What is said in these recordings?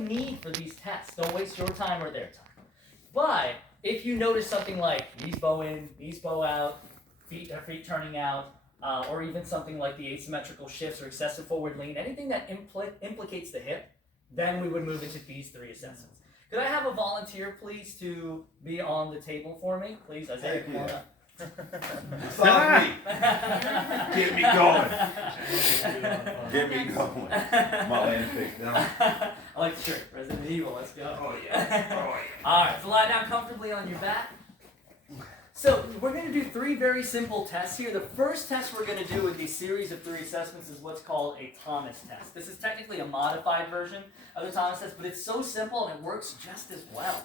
need for these tests. Don't waste your time or their time. But if you notice something like knees bow in, knees bow out, feet turning out, or even something like the asymmetrical shifts or excessive forward lean, anything that implicates the hip, then we would move into these 3 assessments. Could I have a volunteer, please, to be on the table for me? Please, Isaiah, come on up. Follow me. Get me going. Get me going. My land picked down. I like the shirt. Resident Evil, let's go. Oh yeah. Oh yeah. Alright, so lie down comfortably on your back. So we're going to do 3 very simple tests here. The first test we're going to do with these series of 3 assessments is what's called a Thomas test. This is technically a modified version of the Thomas test, but it's so simple and it works just as well.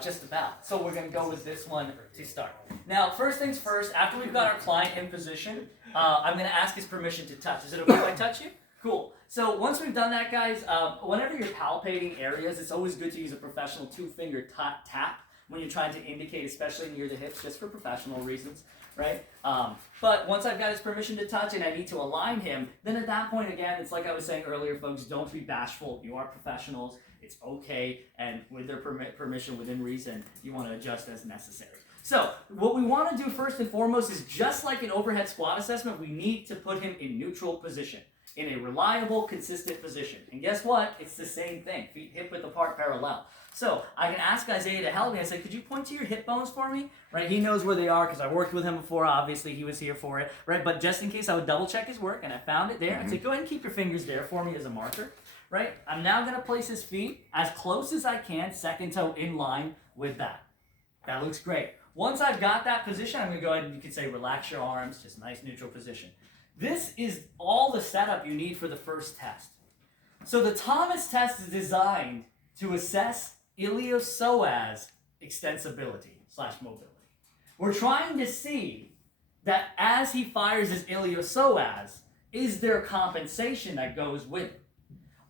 Just about. So we're going to go with this one to start. Now, first things first, after we've got our client in position, I'm going to ask his permission to touch. Is it okay if I touch you? Cool. So once we've done that, guys, whenever you're palpating areas, it's always good to use a professional 2-finger tap when you're trying to indicate, especially near the hips, just for professional reasons, right? But once I've got his permission to touch and I need to align him, then at that point, again, it's like I was saying earlier, folks, don't be bashful. You are professionals. It's okay, and with their permission, within reason, you want to adjust as necessary. So, what we want to do first and foremost is just like an overhead squat assessment, we need to put him in neutral position, in a reliable, consistent position. And guess what? It's the same thing, feet hip-width apart, parallel. So, I can ask Isaiah to help me. I say, could you point to your hip bones for me? Right, he knows where they are because I worked with him before. Obviously, he was here for it. Right, but just in case, I would double-check his work, and I found it there. I'd say, go ahead and keep your fingers there for me as a marker. Right? I'm now going to place his feet as close as I can, second toe in line with that. That looks great. Once I've got that position, I'm going to go ahead and you can say relax your arms, just nice neutral position. This is all the setup you need for the first test. So the Thomas test is designed to assess iliopsoas extensibility/mobility. We're trying to see that as he fires his iliopsoas, is there compensation that goes with it?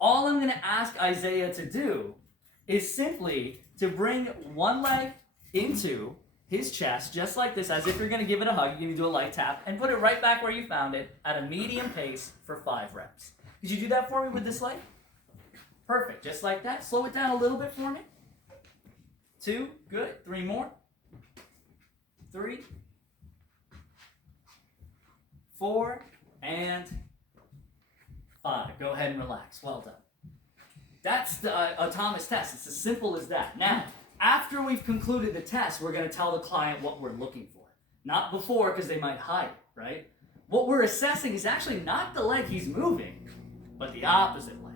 All I'm going to ask Isaiah to do is simply to bring one leg into his chest, just like this, as if you're going to give it a hug. You're going to do a light tap, and put it right back where you found it at a medium pace for 5 reps. Could you do that for me with this leg? Perfect, just like that. Slow it down a little bit for me. 2, good. 3 more. 3, 4, and 5. Go ahead and relax. Well done. That's a Thomas test. It's as simple as that. Now, after we've concluded the test, we're going to tell the client what we're looking for. Not before, because they might hide it, right? What we're assessing is actually not the leg he's moving, but the opposite leg,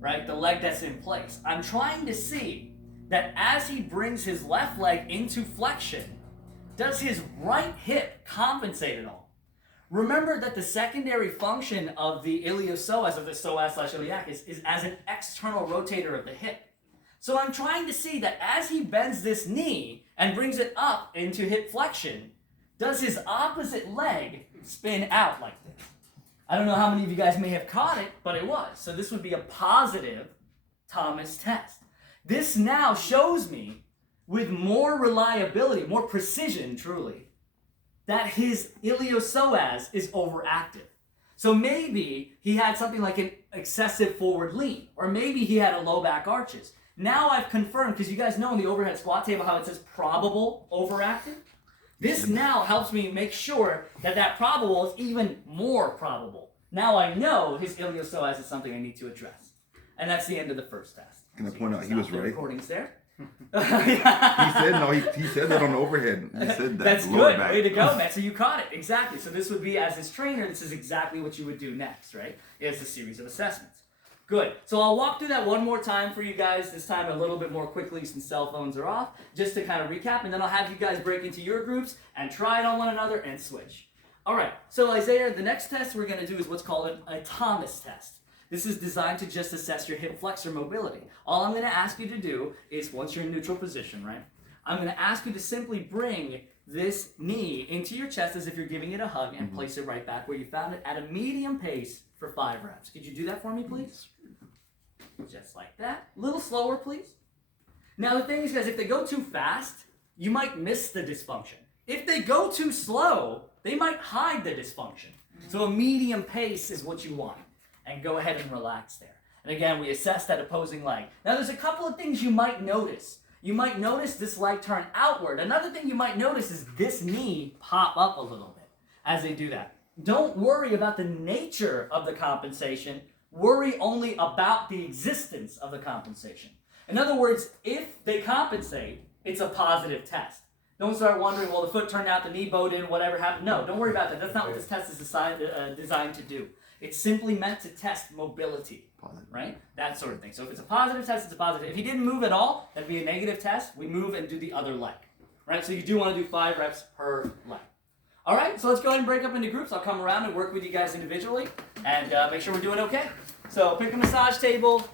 right? The leg that's in place. I'm trying to see that as he brings his left leg into flexion, does his right hip compensate at all? Remember that the secondary function of the iliopsoas, of the psoas/iliac, is as an external rotator of the hip. So I'm trying to see that as he bends this knee and brings it up into hip flexion, does his opposite leg spin out like this? I don't know how many of you guys may have caught it, but it was. So this would be a positive Thomas test. This now shows me, with more reliability, more precision, truly, that his iliopsoas is overactive. So maybe he had something like an excessive forward lean, or maybe he had a low back arches. Now I've confirmed, because you guys know in the overhead squat table how it says probable overactive. This now helps me make sure that that probable is even more probable. Now I know his iliopsoas is something I need to address. And that's the end of the first test. Can I point out he was right? Recordings there. He said no. He said that on the overhead. He said that. That's good. Way to go, man. So you caught it exactly. So this would be, as his trainer, this is exactly what you would do next, right? It's a series of assessments. Good. So I'll walk through that one more time for you guys. This time a little bit more quickly since cell phones are off, just to kind of recap, and then I'll have you guys break into your groups and try it on one another and switch. All right. So Isaiah, the next test we're going to do is what's called a Thomas test. This is designed to just assess your hip flexor mobility. All I'm going to ask you to do is, once you're in neutral position, right, I'm going to ask you to simply bring this knee into your chest as if you're giving it a hug and place it right back where you found it at a medium pace for 5 reps. Could you do that for me, please? Just like that. A little slower, please. Now, the thing is, guys, if they go too fast, you might miss the dysfunction. If they go too slow, they might hide the dysfunction. So a medium pace is what you want. And go ahead and relax there. And again, we assess that opposing leg. Now, there's a couple of things you might notice. You might notice this leg turn outward. Another thing you might notice is this knee pop up a little bit as they do that. Don't worry about the nature of the compensation. Worry only about the existence of the compensation. In other words, if they compensate, it's a positive test. Don't start wondering, well, the foot turned out, the knee bowed in, whatever happened. No, don't worry about that. That's not what this test is designed to do. It's simply meant to test mobility, right? That sort of thing. So if it's a positive test, it's a positive. If he didn't move at all, that'd be a negative test. We move and do the other leg, right? So you do want to do 5 reps per leg. All right, so let's go ahead and break up into groups. I'll come around and work with you guys individually and make sure we're doing okay. So pick a massage table,